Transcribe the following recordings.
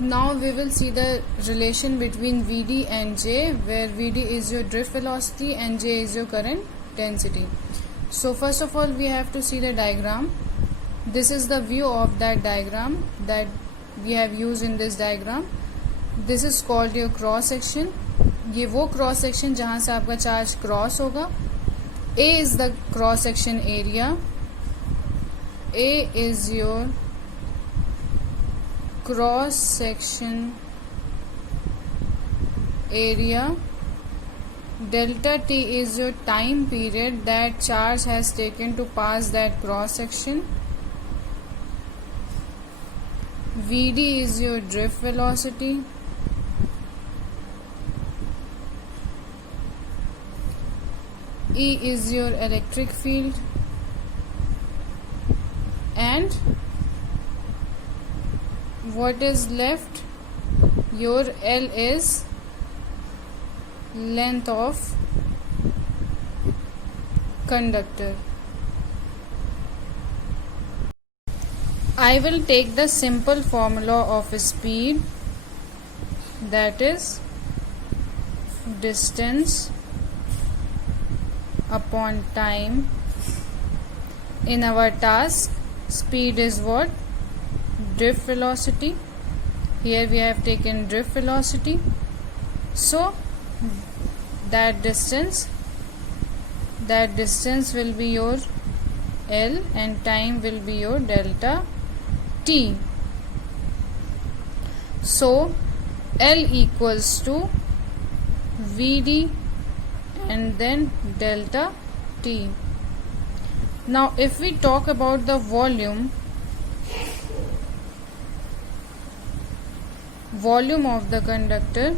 Now we will see the relation between Vd and J, where Vd is your drift velocity and J is your current density. So first of all we have to see the diagram. This is the view of that diagram that we have used in this diagram. This is called your cross section. ये वो cross section जहाँ से आपका charge cross होगा. A is the cross section area. A is your cross section area. Delta T is your time period that charge has taken to pass that cross section. Vd is your drift velocity. E is your electric field, and what is left? Your L is length of conductor. I will take the simple formula of speed, that is distance upon time. In our task, speed is what? Drift velocity. Here we have taken drift velocity. So that distance will be your L and time will be your delta T. So L equals to Vd and then delta T. Now if we talk about the volume of the conductor,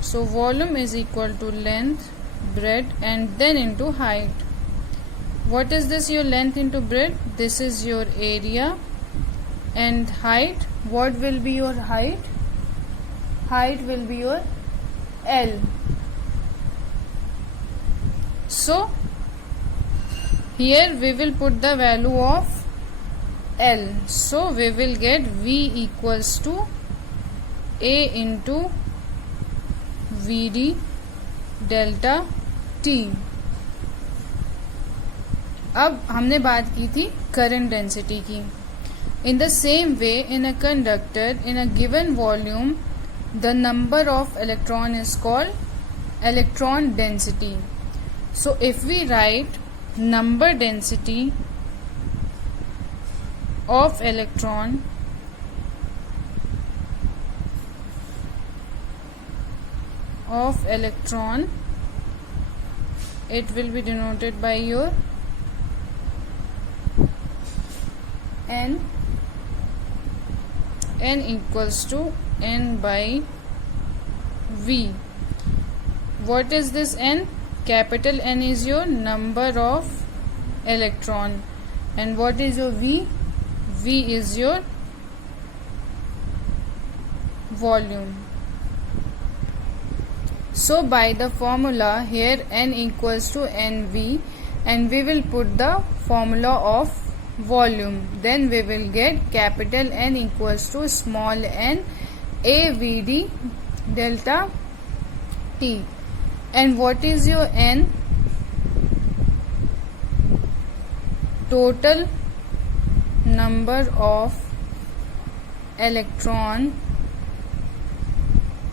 so volume is equal to length, breadth and then into height. What is this? Your length into breadth. This is your area. And height, what will be your height? Height will be your L. So here we will put the value of L. So we will get V equals to A into Vd delta T. अब हमने बात की थी current density की. In the same way, in a conductor, in a given volume, the number of electron is called electron density. So if we write number density of electron it will be denoted by your N equals to N by V. What is this N? Capital N is your number of electron. And what is your V? V is your volume. So by the formula here N equals to NV, and we will put the formula of volume. Then we will get capital N equals to small n AVD delta T. And what is your N? Total number of electron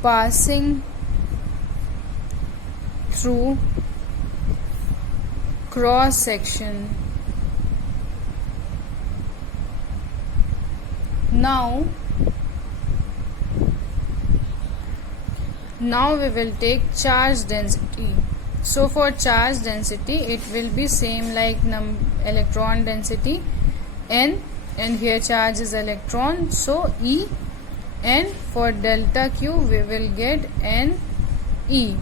passing through cross section. Now we will take charge density. So for charge density it will be same like electron density N, and here charge is electron, so E, and for delta Q we will get N E.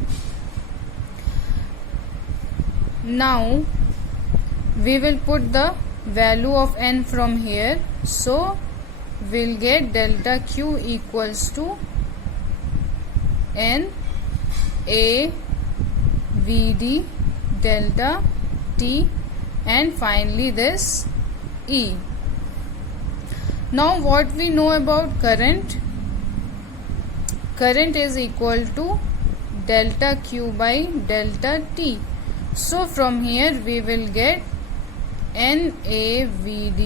Now we will put the value of N from here, so we'll get delta Q equals to N A V D delta T, and finally this E. Now what we know about current? current is equal to delta Q by delta T. So from here we will get NAVD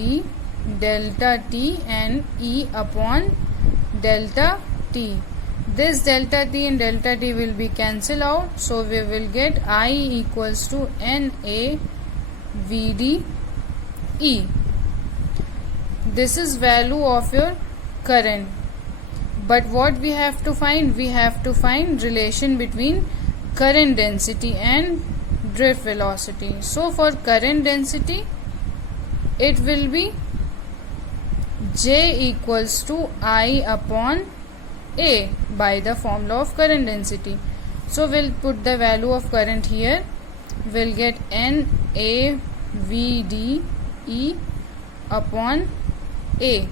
delta T and E upon delta T. This delta T and delta T will be cancelled out, so we will get I equals to NAVD E. This is value of your current. But what we have to find? We have to find relation between current density and drift velocity. So for current density, it will be J equals to I upon A by the formula of current density. So we'll put the value of current here. We'll get NAVD E upon A.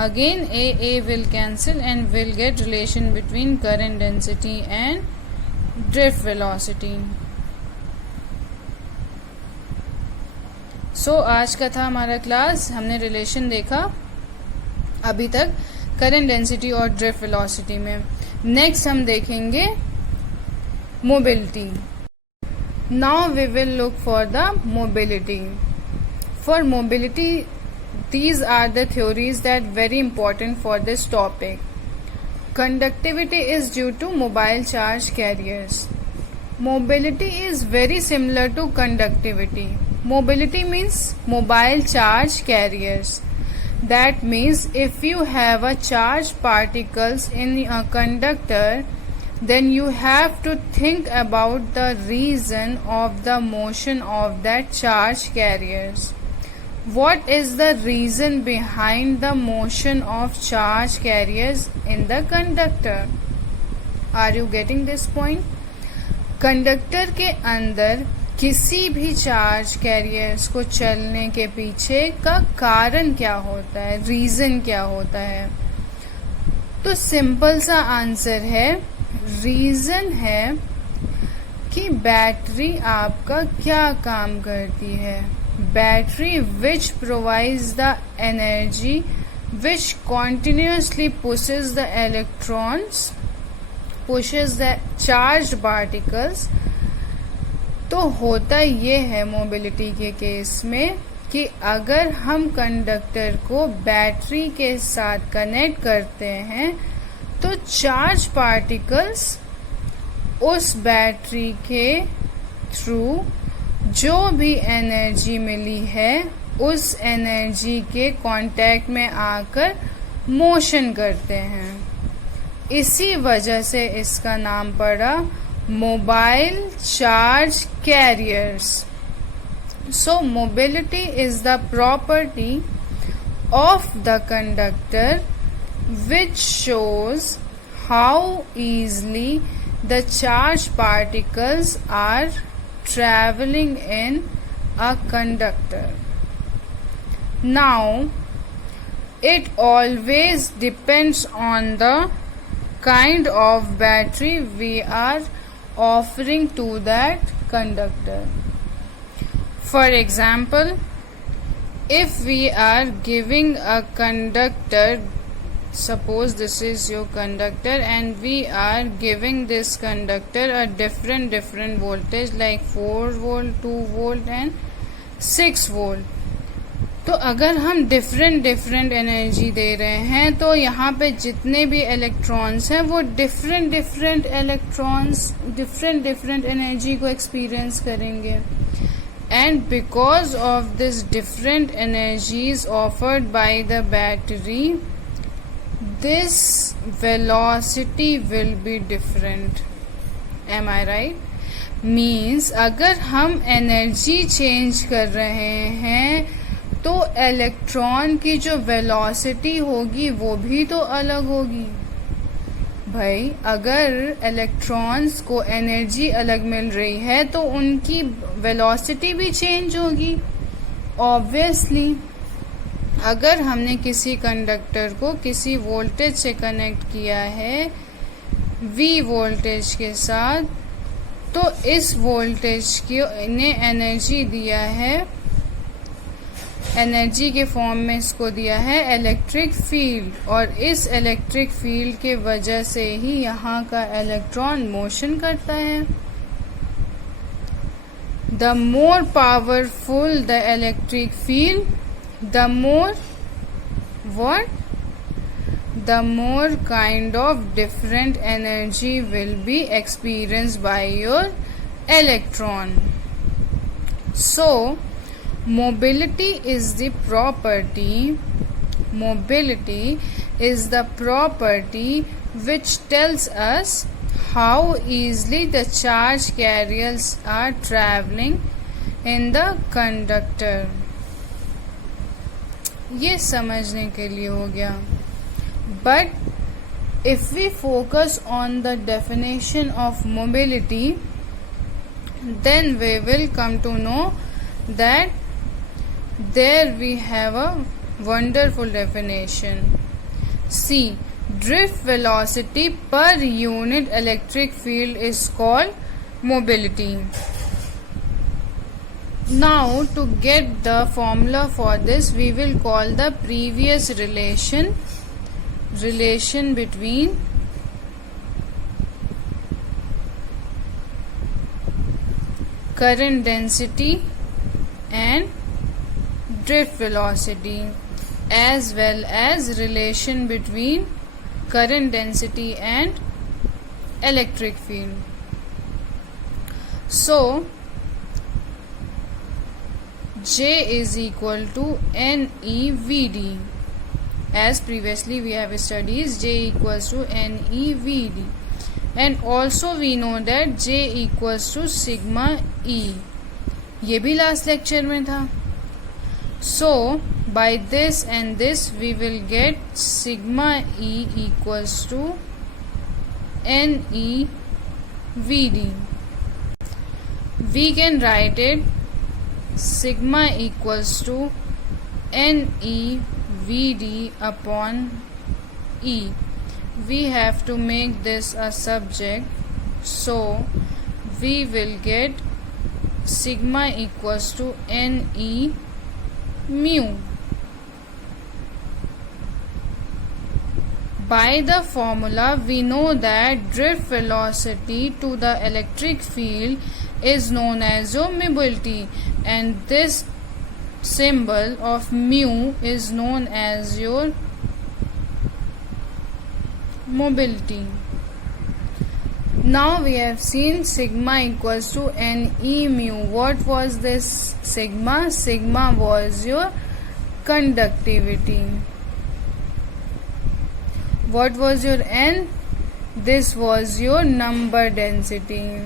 Again A will cancel and we'll get relation between current density and drift velocity. So आज का था हमारा class. हमने relation देखा अभी तक current density और drift velocity में. नेक्स्ट हम देखेंगे mobility. Now we will look for the mobility. For mobility, these are the theories that very important for this topic. Conductivity is due to mobile charge carriers. Mobility is very similar to conductivity. Mobility means mobile charge carriers. That means if you have a charged particles in a conductor, then you have to think about the reason of the motion of that charge carriers. What is the reason behind the motion of charge carriers in the conductor? Are you getting this point? Conductor के अंदर किसी भी charge carriers को चलने के पीछे का कारण क्या होता है, रीजन क्या होता है? तो सिंपल सा आंसर है, रीजन है कि बैटरी आपका क्या काम करती है. Battery which provides the energy which continuously pushes the electrons, pushes the charged particles. तो होता ये है मोबिलिटी के केस में कि अगर हम कंडक्टर को बैटरी के साथ कनेक्ट करते हैं तो चार्ज पार्टिकल्स उस बैटरी के थ्रू जो भी एनर्जी मिली है उस एनर्जी के कांटेक्ट में आकर मोशन करते हैं. इसी वजह से इसका नाम पड़ा mobile charge carriers. So mobility is the property of the conductor which shows how easily the charged particles are traveling in a conductor. Now, it always depends on the kind of battery we are offering to that conductor. For example, if we are giving a conductor, suppose this is your conductor and we are giving this conductor a different voltage like 4 volt, 2 volt and 6 volt. तो अगर हम different energy दे रहे हैं तो यहाँ पे जितने भी इलेक्ट्रॉन्स हैं वो डिफरेंट इलेक्ट्रॉन्स डिफरेंट एनर्जी को एक्सपीरियंस करेंगे. And because of this different energies offered by the battery, this velocity will be different. Am I right? Means अगर हम एनर्जी चेंज कर रहे हैं तो इलेक्ट्रॉन की जो वेलोसिटी होगी वो भी तो अलग होगी. भाई अगर इलेक्ट्रॉन्स को एनर्जी अलग मिल रही है तो उनकी वेलोसिटी भी चेंज होगी. ऑब्वियसली अगर हमने किसी कंडक्टर को किसी वोल्टेज से कनेक्ट किया है V वोल्टेज के साथ, तो इस वोल्टेज ने एनर्जी दिया है एनर्जी के फॉर्म में इसको दिया है इलेक्ट्रिक फील्ड, और इस इलेक्ट्रिक फील्ड के वजह से ही यहाँ का इलेक्ट्रॉन मोशन करता है. The more powerful the electric field, the more what? The more kind of different energy will be experienced by your electron. So, mobility is the property which tells us how easily the charge carriers are traveling in the conductor. ये समझने के लिए हो गया. But if we focus on the definition of mobility, then we will come to know that there we have a wonderful definition. See, drift velocity per unit electric field is called mobility. Now, to get the formula for this, we will call the previous relation between current density and drift velocity, as well as relation between current density and electric field. So, J is equal to NeVd. As previously we have studied, J equals to NeVd. And also we know that J equals to sigma E. ये भी last lecture में था. So, by this and this we will get sigma E equals to NeVd. We can write it sigma equals to NeVd upon E. We have to make this a subject, so we will get sigma equals to Ne mu. By the formula, we know that drift velocity to the electric field is known as your mobility, and this symbol of mu is known as your mobility. Now we have seen sigma equals to Ne mu. What was this sigma? Sigma was your conductivity. What was your N? This was your number density.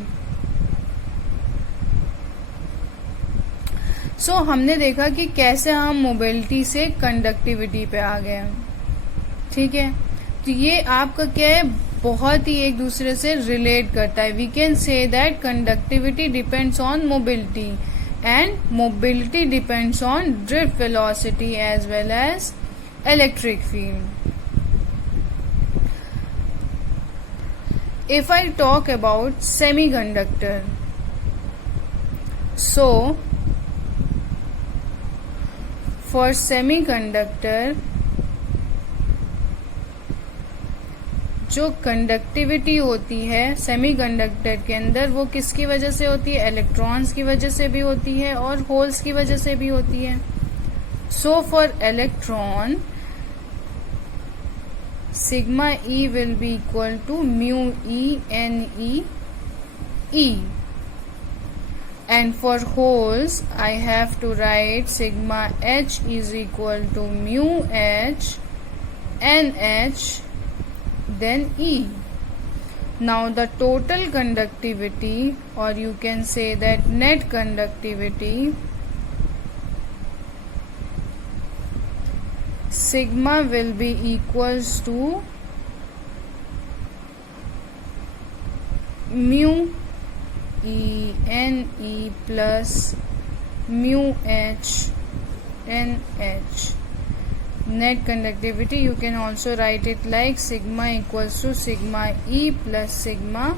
So हमने देखा कि कैसे हम mobility से conductivity पे आ गए. ठीक है, तो ये आपका क्या है, बहुत ही एक दूसरे से रिलेट करता है. We can say that conductivity depends on mobility and mobility depends on drift velocity as well as electric field. If I talk about semiconductor, so for semiconductor जो कंडक्टिविटी होती है सेमीकंडक्टर के अंदर, वो किसकी वजह से होती है? इलेक्ट्रॉन्स की वजह से भी होती है और होल्स की वजह से भी होती है. So for electron sigma E will be equal to mu E Ne E, and for holes I have to write sigma H is equal to mu H NH then E. Now the total conductivity, or you can say that net conductivity, sigma will be equals to mu E Ne plus mu H NH. Net conductivity, you can also write it like sigma equals to sigma E plus sigma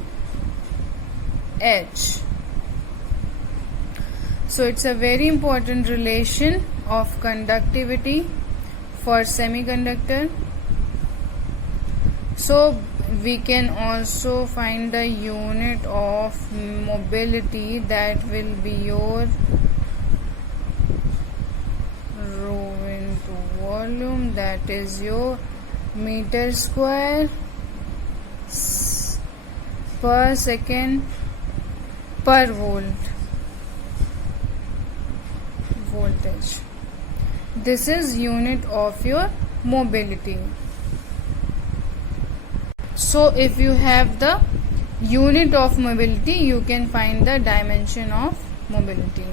H. So it's a very important relation of conductivity for semiconductor. So we can also find the unit of mobility, that will be your rho into volume, that is your meter square per second per voltage. This is unit of your mobility. So if you have the unit of mobility, you can find the dimension of mobility.